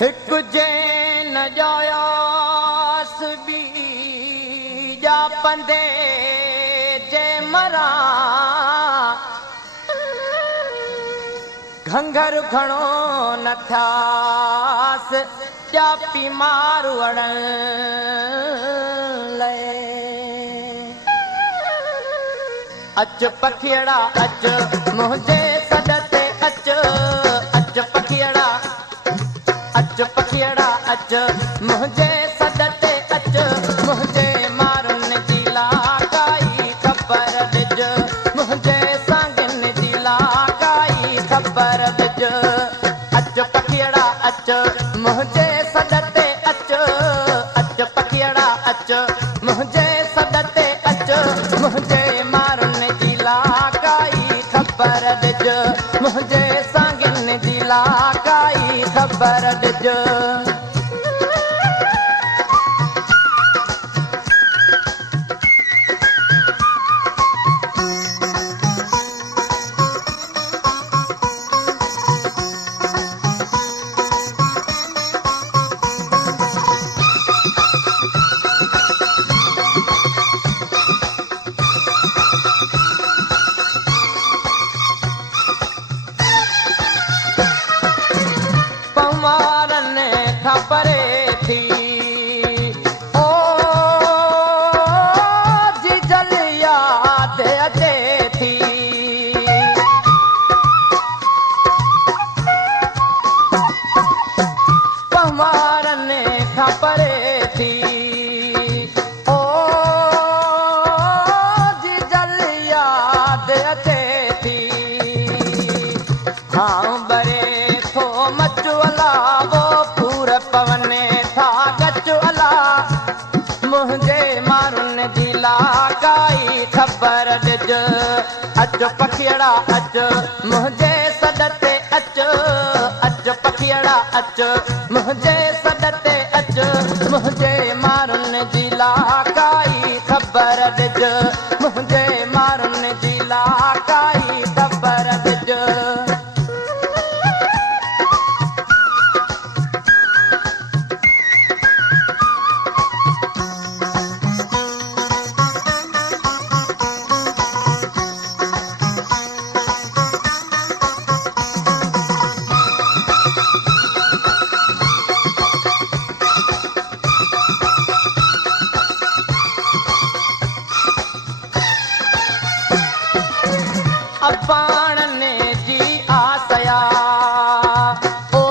हिकु जैन जायास बीजा पंदे जे मरा घंघर घणो न थास चापी मारू अड़न अच पखियड़ा अच मुझे सद ते अच पखियड़ा अच पखियड़ा अच मुझे सद ते अच मुझे मारुन जी लाकाई खबर ॾिज मुझे सांगन जी लाकाई खबर ॾिज अच पखियड़ा अच मुझे सद ते अच पखियड़ा अच मुझे सद ते अच मुझे मारुन जी लाकाई खबर ॾिज मुझे सांगन जी लाकाई खबर ॾिज परे थी ओ जी जल याद अचे थी पवारन खां परे थी ओ जी जल याद अचे थी हाँ बरे थो मचुअला वो पवने था गचुअला मुझे मारुन जी लाकाई खबर ॾिज अच पखियड़ा अच मुझे सद ते अच पखियड़ा अच मुझे सद ते अच मुझे मारुन जी लाकाई खबर ॾिज मुझे मारुन जी लाकाई खबर ॾिज अपाणन जी आसया ओ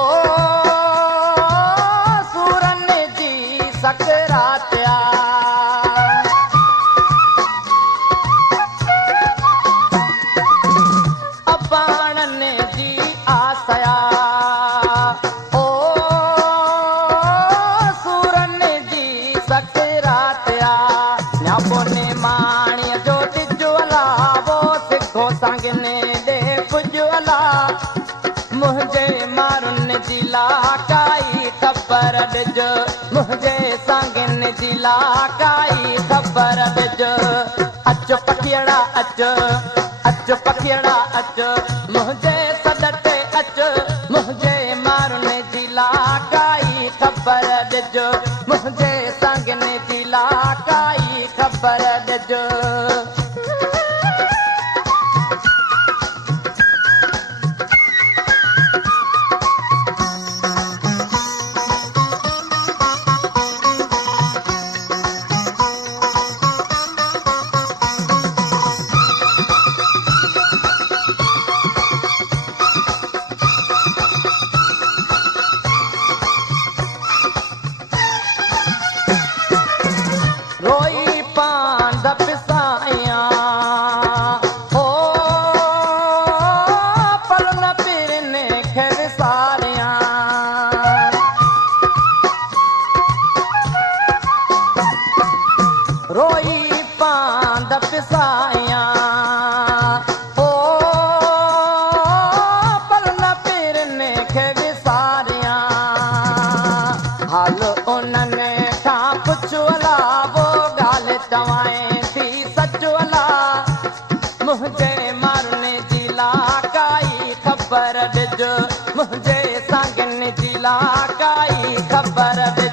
सूरन जी सकरात्या अपाणन जी आसया ओ सूरन जी सकरात्या न्यापोने माणीअ जो टिजुअला वो सिखो सांगने दे पुजुअला मुझे मारुन जी लाकाई खबर ॾिज मुझे सांगन जी लाकाई खबर ॾिज अच पखियड़ा अच पखियड़ा अच मुझे सद ते अच मुझे मारुन जी लाकाई खबर ॾिज मुझे सांगन जी लाकाई खबर ॾिज रोई पांद पिसाया ओ पलन पिरने खे विसारिया रोई पांद पिसाया ओ पलन पिरने खे विसारिया हाल उन्हनि खां पुछुअला वो ॻाल्हि चवाएं थी सचुअला मुझे मारुन जी लाकाई खबर ॾिज मुझे सांगन जी लाकाई ख़बर दे